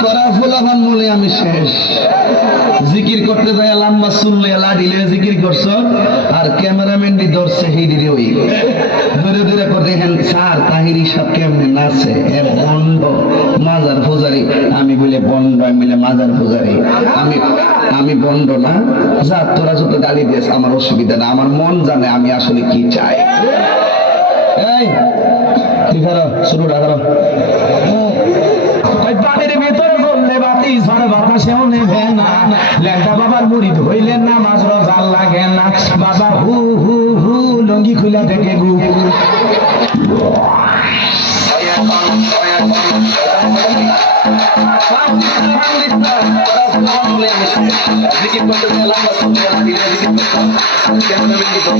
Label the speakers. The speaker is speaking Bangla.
Speaker 1: তোরা ফুলাফান বলে আমি শেষ। জিকির করতে যায় লাম্বা শুনলে জিকির করছ, আর ক্যামেরাম্যান দি ধরছে হিডিরে ওই। ধরে ধরে করতে বন্ধ, মাজার পূজারি। আমি বলে, বন্ধ, আমি বলে, মাজার পূজারি। আমি আমি বন্ধ না। যা, তোরা যত গালি দিয়েছ, আমার অসুবিধা না। আমার মন জানে আমি আসলে কি চাই। এই তুই শুরু
Speaker 2: বাতাসেও নেবে না। লেখা বাবার মুড়ি ধইলেন না মাছ রোজার লাগে না। বাবা হু হু হু, লঙ্গি খুলে দেখে গু।
Speaker 1: ক্যামেরাম্যান